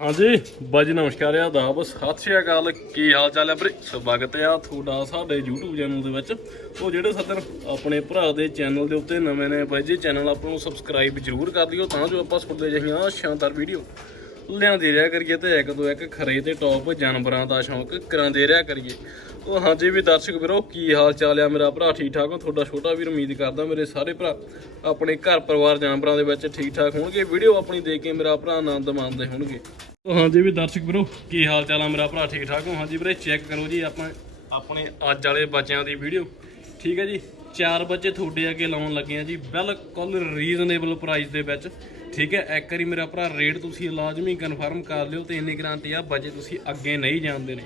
ਹਾਂਜੀ, ਬਾਜੀ ਨਮਸਕਾਰ ਆ ਦਾਬ ਸਤਿ ਸ਼੍ਰੀ ਅਕਾਲ, ਕੀ ਹਾਲ ਚਾਲ ਹੈ ਵੀਰੇ? ਸਵਾਗਤ ਹੈ ਆ ਤੁਹਾਡਾ ਸਾਡੇ YouTube ਚੈਨਲ ਦੇ ਵਿੱਚ। ਉਹ ਜਿਹੜੇ ਸੱਜਣ ਆਪਣੇ ਭਰਾ ਦੇ ਚੈਨਲ ਦੇ ਉੱਤੇ ਨਵੇਂ ਨੇ, ਬਾਈ ਜੀ ਚੈਨਲ ਆਪਾਂ ਨੂੰ ਸਬਸਕ੍ਰਾਈਬ ਜ਼ਰੂਰ ਕਰ ਲਿਓ, ਤਾਂ ਜੋ ਆਪਾਂ ਸੁਣਦੇ ਜਹੀਆਂ ਸ਼ਾਨਦਾਰ ਵੀਡੀਓ ਲਿਆਂਦੇ ਰਿਹਾ ਕਰੀਏ ਤੇ ਇੱਕ ਦੋ ਇੱਕ ਖਰੇ ਤੇ ਟੌਪ ਜਾਨਵਰਾਂ ਦਾ ਸ਼ੌਂਕ ਕਰਾਂਦੇ ਰਿਹਾ ਕਰੀਏ। ਉਹ ਹਾਂਜੀ ਵੀ ਦਰਸ਼ਕ ਵੀਰੋ, ਕੀ ਹਾਲ ਚਾਲ ਆ ਮੇਰਾ ਭਰਾ? ਠੀਕ ਠਾਕ ਹੋ? ਤੁਹਾਡਾ ਛੋਟਾ ਵੀਰ, ਉਮੀਦ ਕਰਦਾ ਮੇਰੇ ਸਾਰੇ ਭਰਾ ਆਪਣੇ ਘਰ ਪਰਿਵਾਰ ਜਾਨਵਰਾਂ ਦੇ ਵਿੱਚ ਠੀਕ ਠਾਕ ਹੋਣਗੇ। ਵੀਡੀਓ ਆਪਣੀ ਦੇਖ ਕੇ ਮੇਰਾ ਭਰਾ ਆਨੰਦ ਮਾਣਦੇ ਹੋਣਗੇ। ਉਹ ਹਾਂਜੀ ਵੀ ਦਰਸ਼ਕ ਵੀਰੋ, ਕੀ ਹਾਲ ਚਾਲ ਆ ਮੇਰਾ ਭਰਾ? ਠੀਕ ਠਾਕ ਹੋ? ਹਾਂਜੀ ਵੀਰੇ, ਚੈੱਕ ਕਰੋ ਜੀ ਆਪਾਂ ਆਪਣੇ ਅੱਜ ਵਾਲੇ ਬੱਚਿਆਂ ਦੀ ਵੀਡੀਓ। ਠੀਕ ਹੈ ਜੀ, ਚਾਰ ਬੱਚੇ ਤੁਹਾਡੇ ਅੱਗੇ ਲਾਉਣ ਲੱਗੇ ਆ ਜੀ। ਬਿਲਕੁਲ ਰੀਜ਼ਨੇਬਲ ਪ੍ਰਾਈਸ ਦੇ ਵਿੱਚ। ਠੀਕ ਹੈ, ਇੱਕ ਵਾਰੀ ਮੇਰਾ ਭਰਾ ਰੇਟ ਤੁਸੀਂ ਲਾਜ਼ਮੀ ਕਨਫਰਮ ਕਰ ਲਿਓ ਤੇ ਇੰਨੇ ਗਰੰਟੀ ਆ ਬੱਚੇ ਤੁਸੀਂ ਅੱਗੇ ਨਹੀਂ ਜਾਣਦੇ ਨੇ।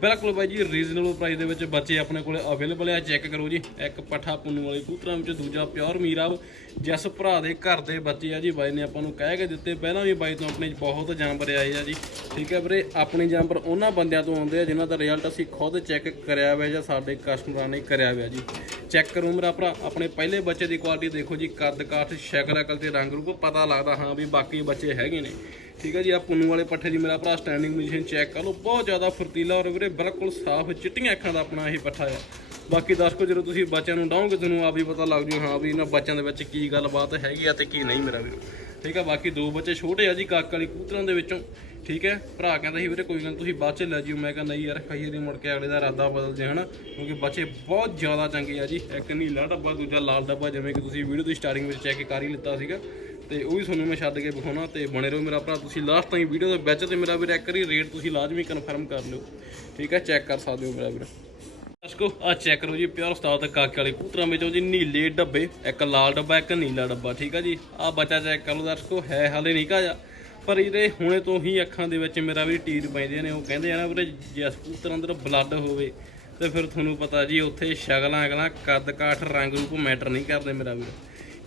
ਬਿਲਕੁਲ ਬਾਈ ਜੀ ਰੀਜ਼ਨੇਬਲ ਪ੍ਰਾਈਸ ਦੇ ਵਿੱਚ ਬੱਚੇ ਆਪਣੇ ਕੋਲੇ ਅਵੇਲੇਬਲ ਆ ਚੈੱਕ ਕਰੋ ਜੀ। ਇੱਕ ਪੱਠਾ ਪੁੰਨੂ ਵਾਲੇ ਕੂਤਰਾਂ ਵਿੱਚ, ਦੂਜਾ ਪਿਓਰ ਮੀਰਾਬ ਜਿਸ ਭਰਾ ਦੇ ਘਰ ਦੇ ਬੱਚੇ ਆ ਜੀ, ਬਾਈ ਨੇ ਆਪਾਂ ਨੂੰ ਕਹਿ ਕੇ ਦਿੱਤੇ, ਪਹਿਲਾਂ ਵੀ ਬਾਈ ਤੋਂ ਆਪਣੇ ਬਹੁਤ ਜਾਨਵਰ ਆਏ ਆ ਜੀ। ਠੀਕ ਹੈ ਵੀਰੇ, ਆਪਣੇ ਜਾਨਵਰ ਉਹਨਾਂ ਬੰਦਿਆਂ ਤੋਂ ਆਉਂਦੇ ਆ, ਜਿਨ੍ਹਾਂ ਦਾ ਰਿਜ਼ਲਟ ਅਸੀਂ ਖੁਦ ਚੈੱਕ ਕਰਿਆ ਹੋਇਆ ਜਾਂ ਸਾਡੇ ਕਸਟਮਰਾਂ ਨੇ ਕਰਿਆ ਹੋਇਆ ਜੀ। ਚੈੱਕ ਕਰੋ ਮੇਰਾ ਭਰਾ, ਆਪਣੇ ਪਹਿਲੇ ਬੱਚੇ ਦੀ ਕੁਆਲਿਟੀ ਦੇਖੋ ਜੀ, ਕੱਦ ਕਾਠ, ਸ਼ਕਲ, ਅਕਲ ਤੇ ਰੰਗ ਰੂਪ, ਪਤਾ ਲੱਗਦਾ, ਹਾਂ ਵੀ ਬਾਕੀ ਬੱਚੇ ਹੈਗੇ ਨੇ। ਠੀਕ ਹੈ ਜੀ ਆ ਪੁੰਨੂ ਵਾਲੇ ਪੱਠੇ ਜੀ, ਮੇਰਾ ਭਰਾ ਸਟੈਂਡਿੰਗ ਪੋਜੀਸ਼ਨ ਚੈੱਕ ਕਰ ਲਓ, ਬਹੁਤ ਜ਼ਿਆਦਾ ਫੁਰਤੀਲਾ ਔਰ ਵੀਰੇ ਬਿਲਕੁਲ ਸਾਫ਼, ਚਿੱਟੀਆਂ ਅੱਖਾਂ ਦਾ ਆਪਣਾ ਇਹ ਪੱਠਾ ਆ। ਬਾਕੀ ਦੱਸ ਦਰਸ਼ਕੋ, ਜਦੋਂ ਤੁਸੀਂ ਬੱਚਿਆਂ ਨੂੰ ਡਾਉਂਗੇ ਤੁਹਾਨੂੰ ਆਪ ਹੀ ਪਤਾ ਲੱਗ ਜੂ, ਹਾਂ ਵੀ ਇਹਨਾਂ ਬੱਚਿਆਂ ਦੇ ਵਿੱਚ ਕੀ ਗੱਲਬਾਤ ਹੈਗੀ ਆ ਤੇ ਕੀ ਨਹੀਂ ਮੇਰਾ ਵੀਰ। ਠੀਕ ਆ ਬਾਕੀ ਦੋ ਬੱਚੇ ਛੋਟੇ ਆ ਜੀ, ਕੱਕ ਵਾਲੀ ਕੂਤਰਾਂ ਦੇ ਵਿੱਚੋਂ। ਠੀਕ ਹੈ? ਭਰਾ ਕਹਿੰਦਾ ਸੀ ਵੀਰੇ, ਕੋਈ ਗੱਲ ਤੁਸੀਂ ਬਾਅਦ ਚ ਲੈ ਜਿਓ। ਮੈਂ ਕਹਿੰਦਾ ਨਹੀਂ ਯਾਰ ਕਈ ਵਾਰੀ ਮੁੜ ਕੇ ਅਗਲੇ ਦਾ ਇਰਾਦਾ ਬਦਲ ਜੇ, ਹਨਾ? ਕਿਉਂਕਿ ਬੱਚੇ ਬਹੁਤ ਜ਼ਿਆਦਾ ਚੰਗੇ ਆ ਜੀ। ਇੱਕ ਨੀਲਾ ਡੱਬਾ, ਦੂਜਾ ਲਾਲ ਡੱਬਾ, ਜਿਵੇਂ ਕਿ ਤੁਸੀਂ ਵੀਡੀਓ ਦੀ ਸਟਾਰਟਿੰਗ ਵਿੱਚ ਚੈੱਕ ਕਰ ਹੀ ਲਿੱਤਾ ਸੀਗਾ। ਤੇ ਉਹ ਵੀ ਤੁਹਾਨੂੰ ਮੈਂ ਛੱਡ ਕੇ ਵਿਖਾਉਣਾ ਤੇ ਬਣੇ ਰਹੋ ਮੇਰਾ ਭਰਾ। ਤੁਸੀਂ ਲਾਸਟ ਤਾਈਂ ਵੀਡੀਓ ਦੇ ਵਿੱਚ ਤੇ ਮੇਰਾ ਵੀਰ ਇੱਕ ਵਾਰੀ ਰੇਟ ਤੁਸੀਂ ਲਾਜ਼ਮੀ ਕਨਫਰਮ ਕਰ ਲਿਓ। ਠੀਕ ਹੈ? ਚੈੱਕ ਕਰ ਸਕਦੇ ਹੋ ਮੇਰਾ ਵੀਰ। ਦਰਸ਼ਕੋ, ਆ ਚੈੱਕ ਕਰੋ ਜੀ ਪਿਓਰ ਉਸਤਾਦ ਕਾਕੇ ਵਾਲੇ ਕੂਤਰਾਂ ਵਿੱਚੋਂ ਜੀ, ਨੀਲੇ ਡੱਬੇ, ਇੱਕ ਲਾਲ ਡੱਬਾ, ਇੱਕ ਨੀਲਾ ਡੱਬਾ। ਠੀਕ ਆ ਜੀ? ਆ ਬੱਚਾ ਚੈੱਕ ਕਰ ਲਓ ਦਰਸ਼ਕੋ, ਹੈ ਹਾਲੇ ਨਿੱਕਾ ਜਾ ਪਰ ਇਹਦੇ ਹੁਣੇ ਤੋਂ ਹੀ ਅੱਖਾਂ ਦੇ ਵਿੱਚ ਮੇਰਾ ਵੀ ਟੀਰ ਪੈਂਦੇ ਨੇ, ਉਹ ਕਹਿੰਦੇ ਆ ਨਾ ਵੀਰੇ, ਜੇ ਕੂਤਰ ਅੰਦਰ ਬਲੱਡ ਹੋਵੇ, ਤੇ ਫਿਰ ਤੁਹਾਨੂੰ ਪਤਾ ਜੀ ਉੱਥੇ ਸ਼ਕਲਾਂ ਅਗਲਾਂ ਕੱਦ ਕਾਠ ਰੰਗ ਰੂਪ ਮੈਟਰ ਨਹੀਂ ਕਰਦੇ ਮੇਰਾ ਵੀਰ।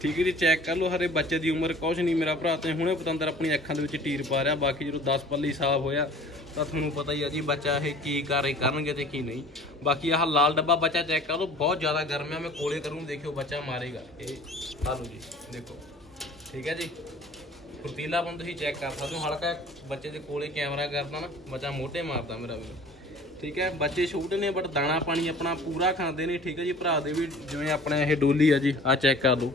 ਠੀਕ ਹੈ ਜੀ ਚੈੱਕ ਕਰ ਲਓ, ਹਰੇ ਬੱਚੇ ਦੀ ਉਮਰ ਕੁਛ ਨਹੀਂ ਮੇਰਾ ਭਰਾ, ਤੇ ਹੁਣੇ ਪਤੰਦਰ ਆਪਣੀ ਅੱਖਾਂ ਦੇ ਵਿੱਚ ਟੀਰ ਪਾ ਰਿਹਾ, ਬਾਕੀ ਜਦੋਂ 10 ਪੱਲੀ ਸਾਫ਼ ਹੋਇਆ, ਤਾਂ ਤੁਹਾਨੂੰ ਪਤਾ ਹੀ ਆ ਜੀ ਬੱਚਾ ਇਹ ਕੀ ਕਾਰੇ ਕਰਨਗੇ ਤੇ ਕੀ ਨਹੀਂ। ਬਾਕੀ ਆਹ ਲਾਲ ਡੱਬਾ ਬੱਚਾ ਚੈੱਕ ਕਰ ਲਓ, ਬਹੁਤ ਜ਼ਿਆਦਾ ਗਰਮ ਆ, ਮੈਂ ਕੋਲੇ ਕਰੂੰ, ਦੇਖਿਓ ਬੱਚਾ ਮਾਰੇਗਾ। ਇਹ ਆ ਜੀ, ਦੇਖੋ। ਠੀਕ ਹੈ ਜੀ? ਫੁਰਤੀਲਾ ਬੰਦ ਤੁਸੀਂ ਚੈੱਕ ਕਰ ਸਕਦੇ ਹੋ ਹਲਕਾ ਬੱਚੇ ਦੇ ਕੋਲੇ ਕੈਮਰਾ ਕਰਦਾ ਨਾ, ਬੱਚਾ ਮੋਟੇ ਮਾਰਦਾ ਮੇਰਾ ਵੀ। ਠੀਕ ਹੈ, ਬੱਚੇ ਛੋਟੇ ਨੇ ਬਟ ਦਾਣਾ ਪਾਣੀ ਆਪਣਾ ਪੂਰਾ ਖਾਂਦੇ ਨੇ, ਠੀਕ ਹੈ ਜੀ। ਭਰਾ ਦੇ ਵੀ ਜਿਵੇਂ ਆਪਣੇ ਇਹ ਡੋਲੀ ਆ ਜੀ ਆ ਚੈੱਕ ਕਰ ਲਓ।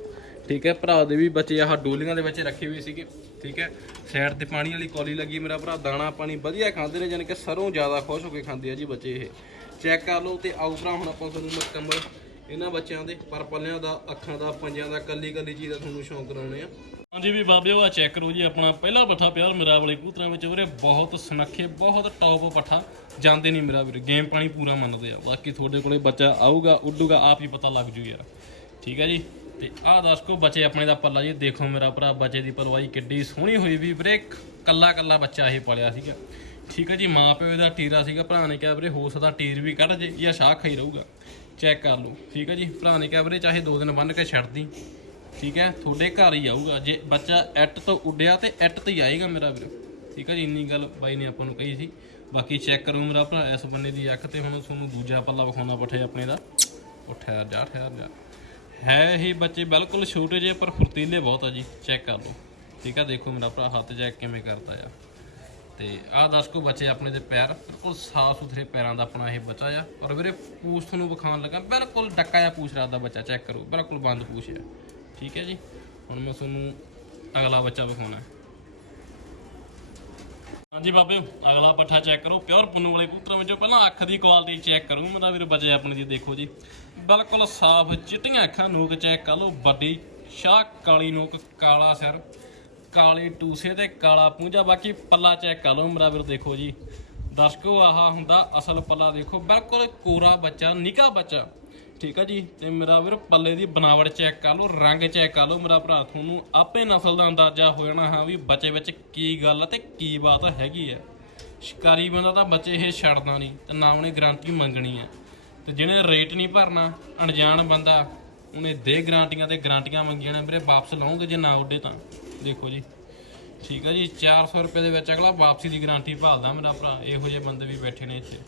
ਠੀਕ ਹੈ, ਭਰਾ ਦੇ ਵੀ ਬੱਚੇ ਆਹ ਡੋਲੀਆਂ ਦੇ ਵਿੱਚ ਰੱਖੇ ਹੋਏ ਸੀਗੇ। ਠੀਕ ਹੈ ਸਾਈਡ ਤੇ ਪਾਣੀ ਵਾਲੀ ਕੌਲੀ ਲੱਗੀ ਮੇਰਾ ਭਰਾ। ਦਾਣਾ ਪਾਣੀ ਵਧੀਆ ਖਾਂਦੇ ਨੇ ਯਾਨੀ ਕਿ ਸਰੋਂ ਜ਼ਿਆਦਾ ਖੁਸ਼ ਹੋ ਕੇ ਖਾਂਦੇ ਆ ਜੀ ਬੱਚੇ ਇਹ। ਚੈੱਕ ਕਰ ਲਓ ਤੇ ਆਓ ਭਰਾ, ਹੁਣ ਆਪਾਂ ਤੁਹਾਨੂੰ ਮੁਕੰਮਲ ਇਹਨਾਂ ਬੱਚਿਆਂ ਦੇ, ਪਰ ਪੱਲਿਆਂ ਦਾ, ਅੱਖਾਂ ਦਾ, ਪੰਜਾਂ ਦਾ ਕੱਲੀ ਕੱਲੀ ਚੀਜ਼ ਦਾ ਤੁਹਾਨੂੰ ਸ਼ੌਂਕ ਕਰਾਉਣੇ ਆ ਹਾਂਜੀ ਵੀ ਬਾਬਿਓ ਆ ਚੈੱਕ ਕਰੋ ਜੀ, ਆਪਣਾ ਪਹਿਲਾ ਪੱਠਾ ਪਿਆਰ ਮੇਰਾ ਵਾਲੇ ਕੂਤਰਾਂ ਵਿੱਚ ਵੀਰੇ, ਬਹੁਤ ਸੁਨੱਖੇ, ਬਹੁਤ ਟੌਪ ਪੱਠਾ, ਜਾਂਦੇ ਨਹੀਂ ਮੇਰਾ ਵੀਰੇ ਗੇਮ ਪਾਣੀ ਪੂਰਾ ਮੰਨਦੇ ਆ। ਬਾਕੀ ਤੁਹਾਡੇ ਕੋਲੇ ਬੱਚਾ ਆਊਗਾ, ਉੱਡੂਗਾ, ਆਪ ਹੀ ਪਤਾ ਲੱਗ ਜੂ ਯਾਰ। ਠੀਕ ਹੈ ਜੀ? ਤੇ ਆਹ ਦਰਸ਼ਕੋ ਬੱਚੇ ਆਪਣੇ ਦਾ ਪੱਲਾ ਜੀ, ਦੇਖੋ ਮੇਰਾ ਭਰਾ, ਬੱਚੇ ਦੀ ਪਲਵਾਈ ਕਿੱਡੀ ਸੋਹਣੀ ਹੋਈ ਵੀ ਵੀਰੇ, ਕੱਲਾ ਕੱਲਾ ਬੱਚਾ ਇਹ ਪਲਿਆ ਸੀਗਾ। ਠੀਕ ਹੈ ਜੀ ਮਾਂ ਪਿਓ ਦਾ ਟੀਰਾ ਸੀਗਾ, ਭਰਾ ਨੇ ਕਿਹਾ ਵੀਰੇ ਹੋ ਸਕਦਾ ਟੀਰ ਵੀ ਕੱਢ ਜੇ, ਜਾਂ ਸ਼ਾਹ ਖਾਈ ਰਹੂਗਾ। ਚੈੱਕ ਕਰ ਲਓ। ਠੀਕ ਹੈ ਜੀ, ਭਰਾ ਨੇ ਕਿਹਾ ਵੀਰੇ, ਚਾਹੇ ਦੋ ਦਿਨ ਬੰਨ ਕੇ ਛੱਡ ਦੀ। ਠੀਕ ਹੈ? ਤੁਹਾਡੇ ਘਰ ਹੀ ਆਊਗਾ। ਜੇ ਬੱਚਾ ਐਟ ਤੋਂ ਉੱਡਿਆ ਤੇ ਐਟ ਤੇ ਹੀ ਆਏਗਾ ਮੇਰਾ ਵੀਰ। ਠੀਕ ਹੈ ਜੀ? ਇੰਨੀ ਗੱਲ ਬਾਈ ਨੇ ਆਪਾਂ ਨੂੰ ਕਹੀ ਸੀ। ਬਾਕੀ ਚੈੱਕ ਕਰੋ ਮੇਰਾ ਭਰਾ, ਇਸ ਬੰਨੇ ਦੀ ਅੱਖ ਤੇ ਹੁਣ ਤੁਹਾਨੂੰ ਦੂਜਾ ਪੱਲਾ ਵਿਖਾਉਣਾ ਪੱਠੇ ਆਪਣੇ ਦਾ। ਉਹ ਠਹਿਰ ਜਾ ਠਹਿਰ ਜਾ। ਹੈ ਇਹ ਬੱਚੇ ਬਿਲਕੁਲ ਛੋਟੇ ਜਿਹੇ, ਪਰ ਫੁਰਤੀਲੇ ਬਹੁਤ ਆ ਜੀ। ਚੈੱਕ ਕਰ ਲਓ। ਠੀਕ ਆ ਦੇਖੋ ਮੇਰਾ ਭਰਾ, ਹੱਥ ਜੈਕ ਕਿਵੇਂ ਕਰਦਾ ਆ। ਤੇ ਆਹ ਦੱਸ ਕੋ ਬੱਚੇ ਆਪਣੇ ਦੇ ਪੈਰ। ਬਿਲਕੁਲ ਸਾਫ਼ ਸੁਥਰੇ ਪੈਰਾਂ ਦਾ ਆਪਣਾ ਇਹ ਬੱਚਾ ਆ। ਔਰ ਵੀਰੇ, ਪੂਛ ਤੁਹਾਨੂੰ ਵਿਖਾਉਣ ਲੱਗਾ। ਬਿਲਕੁਲ ਡੱਕਾ ਜਿਹਾ ਪੂਛ ਦਾ ਬੱਚਾ। ਚੈੱਕ ਕਰੋ। ਬਿਲਕੁਲ ਬੰਦ ਪੂਛ ਆ। ਠੀਕ ਹੈ ਜੀ। ਹੁਣ ਮੈਂ ਤੁਹਾਨੂੰ ਅਗਲਾ ਬੱਚਾ ਵਿਖਾਉਣਾ ਹਾਂਜੀ ਬਾਬੇ, ਅਗਲਾ ਪੱਠਾ ਚੈੱਕ ਕਰੋ। ਪਿਓਰ ਪੁੰਨੂ ਵਾਲੇ ਕਬੂਤਰਾਂ ਵਿੱਚੋਂ ਪਹਿਲਾਂ ਅੱਖ ਦੀ ਕੁਆਲਿਟੀ ਚੈੱਕ ਕਰੂੰ, ਮੇਰਾ ਵੀਰ ਬੱਚੇ ਆਪਣੇ ਜੀ ਦੇਖੋ ਜੀ। ਬਿਲਕੁਲ ਸਾਫ਼ ਚਿੱਟੀਆਂ ਅੱਖਾਂ, ਨੋਕ ਚੈੱਕ ਕਰ ਲਓ। ਵੱਡੀ ਸ਼ਾਹ, ਕਾਲੀ ਨੋਕ, ਕਾਲਾ ਸਿਰ, ਕਾਲੇ ਟੂਸੇ ਤੇ ਕਾਲਾ ਪੂੰਝਾ। ਬਾਕੀ ਪੱਲਾ ਚੈੱਕ ਕਰ ਲਓ, ਮੇਰਾ ਵੀਰ ਦੇਖੋ ਜੀ। ਦਰਸ਼ਕੋ, ਆਹਾ ਹੁੰਦਾ ਅਸਲ ਪੱਲਾ ਦੇਖੋ। ਬਿਲਕੁਲ ਕੋਰਾ ਬੱਚਾ ਨਿੱਕਾ ਬੱਚਾ। ਠੀਕ ਆ ਜੀ? ਤੇ ਮੇਰਾ ਵੀਰ ਪੱਲੇ ਦੀ ਬਣਾਵਟ ਚੈੱਕ ਕਰ ਲਓ, ਰੰਗ ਚੈੱਕ ਕਰ ਲਓ ਮੇਰਾ ਭਰਾ। ਤੁਹਾਨੂੰ ਆਪੇ ਨਸਲ ਦਾ ਅੰਦਾਜ਼ਾ ਹੋ ਜਾਣਾ ਹਾਂ ਵੀ ਬੱਚੇ ਵਿੱਚ ਕੀ ਗੱਲ ਆ ਤੇ ਕੀ ਬਾਤ ਹੈਗੀ ਹੈ ਸ਼ਿਕਾਰੀ ਬੰਦਾ ਤਾਂ ਬੱਚੇ ਇਹ ਛੱਡਦਾ ਨਹੀਂ, ਤੇ ਨਾ ਉਹਨੇ ਗਰੰਟੀ ਮੰਗਣੀ ਹੈ ਤੇ ਜਿਹਨੇ ਰੇਟ ਨਹੀਂ ਭਰਨਾ, ਅਣਜਾਣ ਬੰਦਾ, ਉਹਨੇ ਦੇ ਗਰੰਟੀਆਂ ਤੇ ਗਰੰਟੀਆਂ ਮੰਗੀਆਂ ਨੇ, ਵੀਰੇ ਵਾਪਸ ਲਾਉਂਗੇ ਜੇ ਨਾ ਉੱਡੇ ਤਾਂ। ਦੇਖੋ ਜੀ। ਠੀਕ ਹੈ ਜੀ 400 ਰੁਪਏ ਦੇ ਵਿੱਚ ਅਗਲਾ ਵਾਪਸੀ ਦੀ ਗਰੰਟੀ ਭਾਲਦਾ ਮੇਰਾ ਭਰਾ, ਇਹੋ ਜਿਹੇ ਬੰਦੇ ਵੀ ਬੈਠੇ ਨੇ ਇੱਥੇ।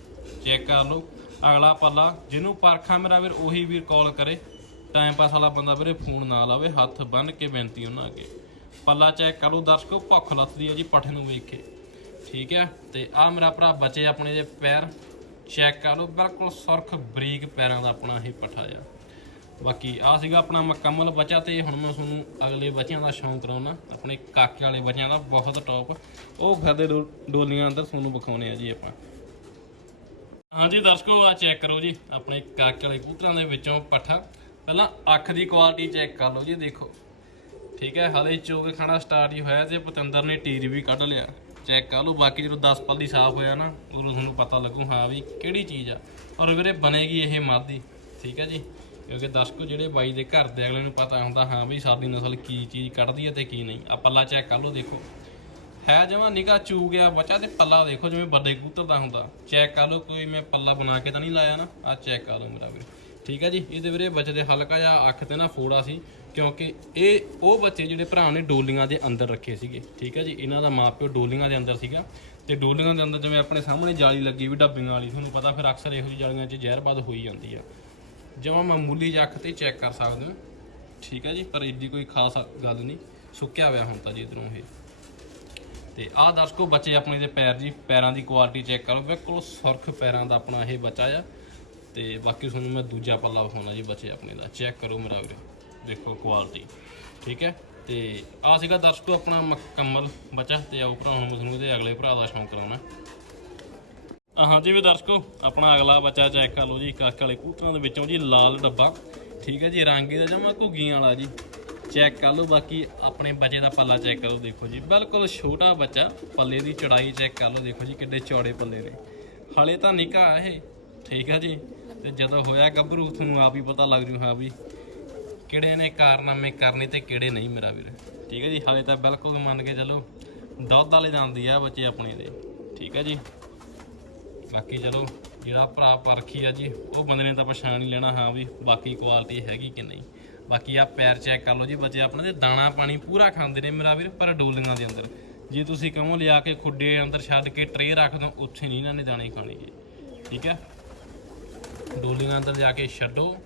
ਚੈੱਕ ਕਰ ਲਓ। ਅਗਲਾ ਪੱਲਾ, ਜਿਹਨੂੰ ਪਰਖਾ ਮੇਰਾ ਵੀਰ ਉਹੀ ਵੀਰ ਕਾਲ ਕਰੇ। ਟਾਈਮ ਪਾਸ ਵਾਲਾ ਬੰਦਾ ਵੀਰੇ ਫੋਨ ਨਾ ਲਾਵੇ, ਹੱਥ ਬੰਨ ਕੇ ਬੇਨਤੀ ਉਹਨਾਂ ਅੱਗੇ। ਪੱਲਾ ਚੈੱਕ ਕਰੋ ਦਰਸ਼ਕੋ, ਭੁੱਖ ਲੱਥਦੀ ਹੈ ਜੀ ਪੱਠੇ ਨੂੰ ਵੇਖ ਕੇ। ਠੀਕ ਹੈ ਤੇ ਆ ਮੇਰਾ ਭਰਾ ਬਚੇ ਆਪਣੇ ਦੇ ਪੈਰ। ਚੈੱਕ ਕਰ ਲਓ, ਬਿਲਕੁਲ ਸੁਰਖ ਬਰੀਕ ਪੈਰਾਂ ਦਾ ਆਪਣਾ ਇਹ ਪੱਠਾ ਆ। ਬਾਕੀ ਆ ਸੀਗਾ ਆਪਣਾ ਮੁਕੰਮਲ ਬਚਾ ਤੇ ਹੁਣ ਮੈਂ ਤੁਹਾਨੂੰ ਅਗਲੇ ਬੱਚਿਆਂ ਦਾ ਸ਼ੌਂਕ ਕਰਾਉਣਾ ਆਪਣੇ ਕਾਕੇ ਵਾਲੇ ਬੱਚਿਆਂ ਦਾ ਬਹੁਤ ਟੌਪ ਉਹ ਫਿਰਦੇ ਡੋਲੀਆਂ ਅੰਦਰ ਤੁਹਾਨੂੰ ਵਿਖਾਉਣੇ ਆ ਜੀ ਆਪਾਂ। ਹਾਂਜੀ, ਦਰਸ਼ਕੋ ਆ ਚੈੱਕ ਕਰੋ ਜੀ, ਆਪਣੇ ਕਾਕੇ ਵਾਲੇ ਕਬੂਤਰਾਂ ਦੇ ਵਿੱਚੋਂ ਪੱਠਾ। ਪਹਿਲਾਂ ਅੱਖ ਦੀ ਕੁਆਲਿਟੀ ਚੈੱਕ ਕਰ ਲਓ ਜੀ, ਦੇਖੋ। ਠੀਕ ਹੈ, ਹਲੇ ਚੋਗ ਖਾਣਾ ਸਟਾਰਟ ਹੀ ਹੋਇਆ ਤੇ ਪਤੰਦਰ ਨੇ ਟੀਰ ਵੀ ਕੱਢ ਲਿਆ। ਚੈੱਕ ਕਰ ਲਓ, ਬਾਕੀ ਜਦੋਂ 10 ਪੱਲ ਦੀ ਸਾਫ਼ ਹੋਇਆ ਨਾ, ਉਦੋਂ ਤੁਹਾਨੂੰ ਪਤਾ ਲੱਗੂ, ਹਾਂ ਵੀ ਕਿਹੜੀ ਚੀਜ਼ ਆ। ਔਰ ਵੀਰੇ, ਬਣੇਗੀ ਇਹ ਮਾਦੀ। ਠੀਕ ਹੈ ਜੀ? ਕਿਉਂਕਿ ਦਰਸ਼ਕੋ, ਜਿਹੜੇ ਬਾਈ ਦੇ ਘਰ ਦੇ ਅਗਲੇ ਨੂੰ ਪਤਾ ਹੁੰਦਾ, ਹਾਂ ਵੀ ਸਾਡੀ ਨਸਲ ਕੀ ਚੀਜ਼ ਕੱਢਦੀ ਹੈ ਤੇ ਕੀ ਨਹੀਂ। ਆ ਪੱਲਾ ਚੈੱਕ ਕਰ ਲਓ, ਦੇਖੋ। ਹੈ ਜਮਾ ਨਿਗਾ ਚੂ ਗਿਆ, ਬੱਚਾ ਤੇ ਪੱਲਾ ਦੇਖੋ ਜਿਵੇਂ ਵੱਡੇ ਕਬੂਤਰ ਦਾ ਹੁੰਦਾ। ਚੈੱਕ ਕਰ ਲਓ, ਕੋਈ ਮੈਂ ਪੱਲਾ ਬਣਾ ਕੇ ਤਾਂ ਨਹੀਂ ਲਾਇਆ ਨਾ। ਆ ਚੈੱਕ ਕਰ ਲਓ ਮੇਰਾ ਵੀਰੇ। ਠੀਕ ਹੈ ਜੀ? ਇਹਦੇ ਵੀਰੇ ਬੱਚੇ ਦੇ ਹਲਕਾ ਜਿਹਾ ਅੱਖ ਤੇ ਨਾ ਫੋੜਾ ਸੀ, ਕਿਉਂਕਿ ਇਹ ਉਹ ਬੱਚੇ ਜਿਹੜੇ ਭਰਾ ਨੇ ਡੋਲੀਆਂ ਦੇ ਅੰਦਰ ਰੱਖੇ ਸੀਗੇ। ਠੀਕ ਹੈ ਜੀ? ਇਹਨਾਂ ਦਾ ਮਾਪਿਓ ਡੋਲੀਆਂ ਦੇ ਅੰਦਰ ਸੀਗਾ। ਤੇ ਡੋਲੀਆਂ ਦੇ ਅੰਦਰ ਜਿਵੇਂ ਆਪਣੇ ਸਾਹਮਣੇ ਜਾਲੀ ਲੱਗੀ ਵੀ ਡੱਬੀਆਂ ਵਾਲੀ, ਤੁਹਾਨੂੰ ਪਤਾ ਫਿਰ ਅਕਸਰ ਇਹੋ ਜਿਹੀ ਜਾਲੀਆਂ 'ਚ ਜ਼ਹਿਰਬਾਦ ਹੋਈ ਜਾਂਦੀ ਆ। ਜਮਾ ਮਾਮੂਲੀ ਜਿਹੀ ਅੱਖ ਤੇ ਚੈੱਕ ਕਰ ਸਕਦੇ ਹੋ। ਠੀਕ ਹੈ ਜੀ? ਪਰ ਇੱਡੀ ਕੋਈ ਖਾਸ ਗੱਲ ਨਹੀਂ। ਸੁੱਕਿਆ ਹੋਇਆ ਹੁਣ ਤਾਂ ਜੀ ਇਧਰੋਂ ਇਹ। ਤੇ ਆਹ ਦਰਸ਼ਕੋ, ਬੱਚੇ ਆਪਣੇ ਦੇ ਪੈਰ ਜੀ, ਪੈਰਾਂ ਦੀ ਕੁਆਲਿਟੀ ਚੈੱਕ ਕਰੋ। ਬਿਲਕੁਲ ਸੁਰਖ ਪੈਰਾਂ ਦਾ ਆਪਣਾ ਇਹ ਬੱਚਾ ਆ। ਤੇ ਬਾਕੀ ਤੁਹਾਨੂੰ ਮੈਂ ਦੂਜਾ ਪੱਲਾ ਵਿਖਾਉਣਾ ਜੀ, ਬੱਚੇ ਆਪਣੇ ਦਾ। ਚੈੱਕ ਕਰੋ ਮੇਰਾ ਵੀਰੇ। ਦੇਖੋ ਕੁਆਲਿਟੀ ਠੀਕ ਹੈ? ਤੇ ਆਹ ਸੀਗਾ ਦਰਸ਼ਕੋ ਆਪਣਾ ਮੁਕੰਮਲ ਬੱਚਾ। ਤੇ ਆਓ ਭਰਾ, ਹੁਣ ਮੈਂ ਤੁਹਾਨੂੰ ਇਹਦੇ ਅਗਲੇ ਭਰਾ ਦਾ ਸ਼ੌਂਕ ਲਾਉਣਾ ਆ ਹਾਂਜੀ ਵੀ ਦਰਸ਼ਕੋ, ਆਪਣਾ ਅਗਲਾ ਬੱਚਾ ਚੈੱਕ ਕਰ ਲਓ ਜੀ ਕੱਕ ਵਾਲੇ ਕੂਤਰਾਂ ਦੇ ਵਿੱਚੋਂ ਜੀ, ਲਾਲ ਡੱਬਾ। ਠੀਕ ਹੈ ਜੀ, ਰੰਗ ਇਹਦਾ ਜਮਾ ਘੁੱਗੀਆਂ ਵਾਲਾ ਜੀ। ਚੈੱਕ ਕਰ ਲਓ, ਬਾਕੀ ਆਪਣੇ ਬੱਚੇ ਦਾ ਪੱਲਾ ਚੈੱਕ ਕਰੋ ਦੇਖੋ ਜੀ। ਬਿਲਕੁਲ ਛੋਟਾ ਬੱਚਾ, ਪੱਲੇ ਦੀ ਚੜਾਈ ਚੈੱਕ ਕਰ ਲਓ, ਦੇਖੋ ਜੀ ਕਿੱਡੇ ਚੌੜੇ ਪੱਲੇ ਨੇ। ਹਲੇ ਤਾਂ ਨਿੱਕਾ ਇਹ, ਠੀਕ ਹੈ ਜੀ? ਤੇ ਜਦੋਂ ਹੋਇਆ ਗੱਭਰੂ, ਤੁਹਾਨੂੰ ਆਪ ਹੀ ਪਤਾ ਲੱਗ ਜੂ, ਹਾਂ ਵੀ ਕਿਹੜੇ ਨੇ ਕਾਰਨਾਮੇ ਕਰਨੇ ਤੇ ਕਿਹੜੇ ਨਹੀਂ ਮੇਰਾ ਵੀਰ। ਠੀਕ ਹੈ ਜੀ? ਹਾਲੇ ਤਾਂ ਬਿਲਕੁਲ ਮੰਨ ਕੇ ਚੱਲੋ, ਦੁੱਧ ਵਾਲੇ ਜਾਂਦੀ ਆ ਬੱਚੇ ਆਪਣੇ ਦੇ। ਠੀਕ ਹੈ ਜੀ? ਬਾਕੀ ਚਲੋ, ਜਿਹੜਾ ਭਰਾ ਪਰਖੀ ਆ ਜੀ, ਉਹ ਬੰਦੇ ਨੇ ਤਾਂ ਪਛਾਣ ਹੀ ਲੈਣਾ, ਹਾਂ ਵੀ ਬਾਕੀ ਕੁਆਲਿਟੀ ਹੈਗੀ ਕਿ ਨਹੀਂ। ਬਾਕੀ ਆ ਪੈਰ ਚੈੱਕ ਕਰ ਲਓ ਜੀ, ਬੱਚੇ ਆਪਣੇ ਦੇ ਦਾਣਾ ਪਾਣੀ ਪੂਰਾ ਖਾਂਦੇ ਨੇ ਮੇਰਾ ਵੀਰ, ਪਰ ਡੋਲੀਆਂ ਦੇ ਅੰਦਰ। ਜੇ ਤੁਸੀਂ ਕਹੋ ਲਿਆ ਕੇ ਖੁੱਡੇ ਅੰਦਰ ਛੱਡ ਕੇ ਟਰੇ ਰੱਖ ਦੋ, ਉੱਥੇ ਨਹੀਂ ਇਹਨਾਂ ਨੇ ਦਾਣੇ ਖਾਣੇ ਜੀ। ਠੀਕ ਹੈ? ਡੋਲੀਆਂ ਅੰਦਰ ਜਾ ਕੇ ਛੱਡੋ।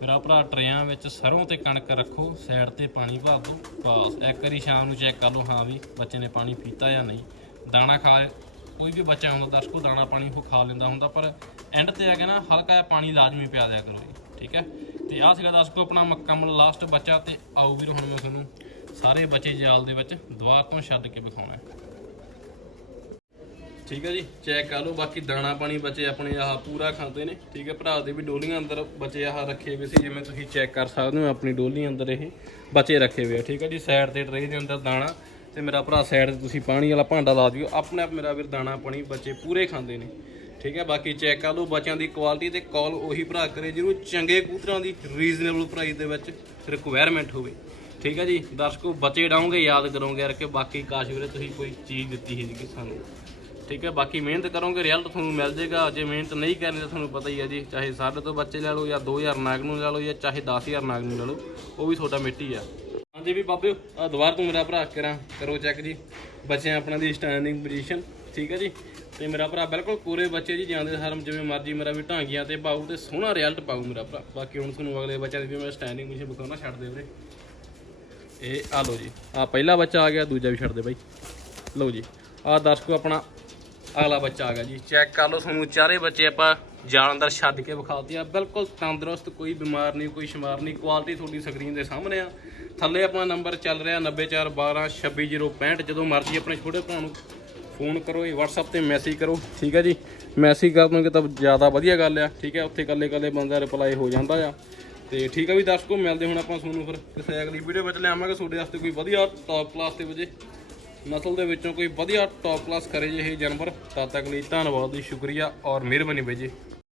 ਮੇਰਾ ਭਰਾ ਟਰਿਆਂ ਵਿੱਚ ਸਰੋਂ ਤੇ ਕਣਕ ਰੱਖੋ, ਸਾਈਡ ਤੇ ਪਾਣੀ ਭਰ ਦਿਓ ਬਸ। ਇੱਕ ਵਾਰੀ ਸ਼ਾਮ ਨੂੰ ਚੈੱਕ ਕਰ ਲਓ, ਹਾਂ ਵੀ ਬੱਚੇ ਨੇ ਪਾਣੀ ਪੀਤਾ ਜਾਂ ਨਹੀਂ। ਦਾਣਾ ਖਾ ਕੋਈ ਵੀ ਬੱਚਾ ਹੁੰਦਾ ਦਰਸ਼ਕੋ ਦਾਣਾ ਪਾਣੀ ਉਹ ਖਾ ਲੈਂਦਾ ਹੁੰਦਾ, ਪਰ ਐਂਡ ਤੇ ਆ ਕੇ ਨਾ ਹਲਕਾ ਜਿਹਾ ਪਾਣੀ ਲਾਜ਼ਮੀ ਪਿਆ ਦਿਆ ਕਰੋ ਜੀ। ਠੀਕ ਹੈ? ਤੇ ਆਹ ਸੀਗਾ ਦਰਸ਼ਕੋ ਆਪਣਾ ਮੱਕਾ ਮੁਕੰਮਲ ਲਾਸਟ ਬੱਚਾ ਤੇ ਆਓ ਵੀਰ ਹੁਣ ਮੈਂ ਤੁਹਾਨੂੰ ਸਾਰੇ ਬੱਚੇ ਜਾਲ ਦੇ ਵਿੱਚ ਦੁਆਰ ਤੋਂ ਛੱਡ ਕੇ ਵਿਖਾਉਣਾ ਠੀਕ ਹੈ ਜੀ ਚੈੱਕ ਕਰ ਲਓ, ਬਾਕੀ ਦਾਣਾ ਪਾਣੀ ਬੱਚੇ ਆਪਣੇ ਆਹ ਪੂਰਾ ਖਾਂਦੇ ਨੇ। ਠੀਕ ਹੈ, ਭਰਾ ਦੇ ਵੀ ਡੋਲੀਆਂ ਅੰਦਰ ਬੱਚੇ ਆਹ ਰੱਖੇ ਹੋਏ ਸੀ, ਜਿਵੇਂ ਤੁਸੀਂ ਚੈੱਕ ਕਰ ਸਕਦੇ ਹੋ, ਆਪਣੀ ਡੋਲੀ ਅੰਦਰ ਇਹ ਬੱਚੇ ਰੱਖੇ ਹੋਏ ਆ। ਠੀਕ ਹੈ ਜੀ ਸਾਈਡ ਤੇ ਟਰੇ ਦੇ ਅੰਦਰ ਦਾਣਾ ਤੇ ਮੇਰਾ ਭਰਾ ਸਾਈਡ ਤੇ ਤੁਸੀਂ ਪਾਣੀ ਵਾਲਾ ਭਾਂਡਾ ਲਾ ਦਿਓ। ਆਪਣੇ ਆਪ ਮੇਰਾ ਵੀਰ ਦਾਣਾ ਪਾਣੀ ਬੱਚੇ ਪੂਰੇ ਖਾਂਦੇ ਨੇ। ਠੀਕ ਹੈ, ਬਾਕੀ ਚੈੱਕ ਕਰ ਲਓ, ਬੱਚਿਆਂ ਦੀ ਕੁਆਲਿਟੀ ਤੇ ਕਾਲ ਉਹੀ ਭਰਾ ਕਰੇ, ਜਿਹਨੂੰ ਚੰਗੇ ਕੂਤਰਾਂ ਦੀ ਰੀਜ਼ਨੇਬਲ ਪ੍ਰਾਈਸ ਦੇ ਵਿੱਚ ਰਿਕੁਆਇਰਮੈਂਟ ਹੋਵੇ। ਠੀਕ ਹੈ ਜੀ, ਦਰਸ਼ਕੋ, ਬੱਚੇ ਡਾਉਂਗੇ ਯਾਦ ਕਰੋਗੇ ਯਾਰ ਕਿ ਬਾਕੀ ਕਾਸ਼ ਵੀਰੇ ਤੁਸੀਂ ਕੋਈ ਚੀਜ਼ ਦਿੱਤੀ ਸੀ ਜੀ ਸਾਨੂੰ ਠੀਕ ਹੈ, ਬਾਕੀ ਮਿਹਨਤ ਕਰੋਗੇ ਰਿਜ਼ਲਟ ਤੁਹਾਨੂੰ ਮਿਲ ਜਾਏਗਾ। ਜੇ ਮਿਹਨਤ ਨਹੀਂ ਕਰਨੀ ਤਾਂ ਤੁਹਾਨੂੰ ਪਤਾ ਹੀ ਹੈ ਜੀ, ਚਾਹੇ ਸਾਡੇ ਤੋਂ ਬੱਚੇ ਲੈ ਲਓ ਜਾਂ 2000 ਨਾਗ ਨੂੰ ਲੈ ਲਓ ਜਾਂ ਚਾਹੇ 10000 ਨਾਗ ਨੂੰ ਲੈ ਲਓ, ਉਹ ਵੀ ਤੁਹਾਡਾ ਮਿੱਟੀ ਆ। ਹਾਂਜੀ ਵੀ ਬਾਬੇ ਆ ਦੁਬਾਰ ਤੋਂ ਮੇਰਾ ਭਰਾ ਕਰਾਂ, ਕਰੋ ਚੈੱਕ ਜੀ। ਬੱਚਿਆਂ ਆਪਣਾ ਦੀ ਸਟੈਂਡਿੰਗ ਪੋਜੀਸ਼ਨ ਠੀਕ ਹੈ ਜੀ। ਤੇ ਮੇਰਾ ਭਰਾ ਬਿਲਕੁਲ ਪੂਰੇ ਬੱਚੇ ਜੀ ਜਾਂਦੇ ਹਰਮ ਜਿਵੇਂ ਮਰਜ਼ੀ, ਮੇਰਾ ਵੀ ਢਾਂਗੀਆਂ ਤੇ ਪਾਉ ਤੇ ਸੋਹਣਾ ਰਿਜ਼ਲਟ ਪਾਉ ਮੇਰਾ ਭਰਾ। ਬਾਕੀ ਹੁਣ ਤੁਹਾਨੂੰ ਅਗਲੇ ਬੱਚਿਆਂ ਦੀ ਵੀ ਮੈਂ ਸਟੈਂਡਿੰਗ ਪੋਜੀਸ਼ਨ ਬਤਾਉਣਾ ਛੱਡ ਦੇ ਵੀਰੇ। ਇਹ ਆ ਲਓ ਜੀ ਆ ਪਹਿਲਾ ਬੱਚਾ ਆ ਗਿਆ, ਦੂਜਾ ਵੀ ਛੱਡ ਦੇ ਬਾਈ। ਲਓ ਜੀ ਆ ਦਰਸ਼ਕੋ ਆਪਣਾ ਅਗਲਾ ਬੱਚਾ ਆ ਗਿਆ ਜੀ। ਚੈੱਕ ਕਰ ਲਓ ਤੁਹਾਨੂੰ ਚਾਰੇ ਬੱਚੇ ਆਪਾਂ ਜਾਲ ਅੰਦਰ ਛੱਡ ਕੇ ਵਿਖਾਤੀ ਆ। ਬਿਲਕੁਲ ਤੰਦਰੁਸਤ, ਕੋਈ ਬਿਮਾਰ ਨਹੀਂ, ਕੋਈ ਸ਼ਮਾਰ ਨਹੀਂ ਕੁਆਲਿਟੀ ਤੁਹਾਡੀ ਸਕਰੀਨ ਦੇ ਸਾਹਮਣੇ ਆ। ਥੱਲੇ ਆਪਣਾ ਨੰਬਰ ਚੱਲ ਰਿਹਾ 9412 26065 ਜਦੋਂ ਮਰਜ਼ੀ ਆਪਣੇ ਛੋਟੇ ਭਰਾ ਨੂੰ ਫੋਨ ਕਰੋ ਇਹ WhatsApp ਤੇ ਮੈਸੇਜ ਕਰੋ, ਠੀਕ ਹੈ ਜੀ? ਮੈਸੇਜ ਕਰ ਦੋਗੇ ਤਾਂ ਜ਼ਿਆਦਾ ਵਧੀਆ ਗੱਲ ਆ, ਠੀਕ ਹੈ? ਉੱਥੇ ਕੱਲੇ ਕੱਲੇ ਬੰਦਾ ਰਿਪਲਾਈ ਹੋ ਜਾਂਦਾ ਆ। ਤੇ ਠੀਕ ਆ ਵੀ ਦਰਸ਼ਕੋ, ਮਿਲਦੇ ਹੁਣ ਆਪਾਂ ਤੁਹਾਨੂੰ ਫਿਰ ਕਿਸੇ ਅਗਲੀ ਵੀਡੀਓ ਵਿੱਚ ਲਿਆਵਾਂਗੇ। ਤੁਹਾਡੇ ਵਾਸਤੇ ਕੋਈ ਵਧੀਆ ਟੌਪ ਕਲਾਸ ਦੇ ਵਜੇ। ਨਸਲ ਦੇ ਵਿੱਚੋਂ ਕੋਈ ਵਧੀਆ ਟੌਪ ਕਲਾਸ ਕਰੇ ਜੇ ਇਹ ਜਾਨਵਰ। ਤਦ ਤੱਕ ਲਈ ਧੰਨਵਾਦ ਜੀ, ਸ਼ੁਕਰੀਆ ਔਰ ਮਿਹਰਬਾਨੀ ਬਾਈ ਜੀ।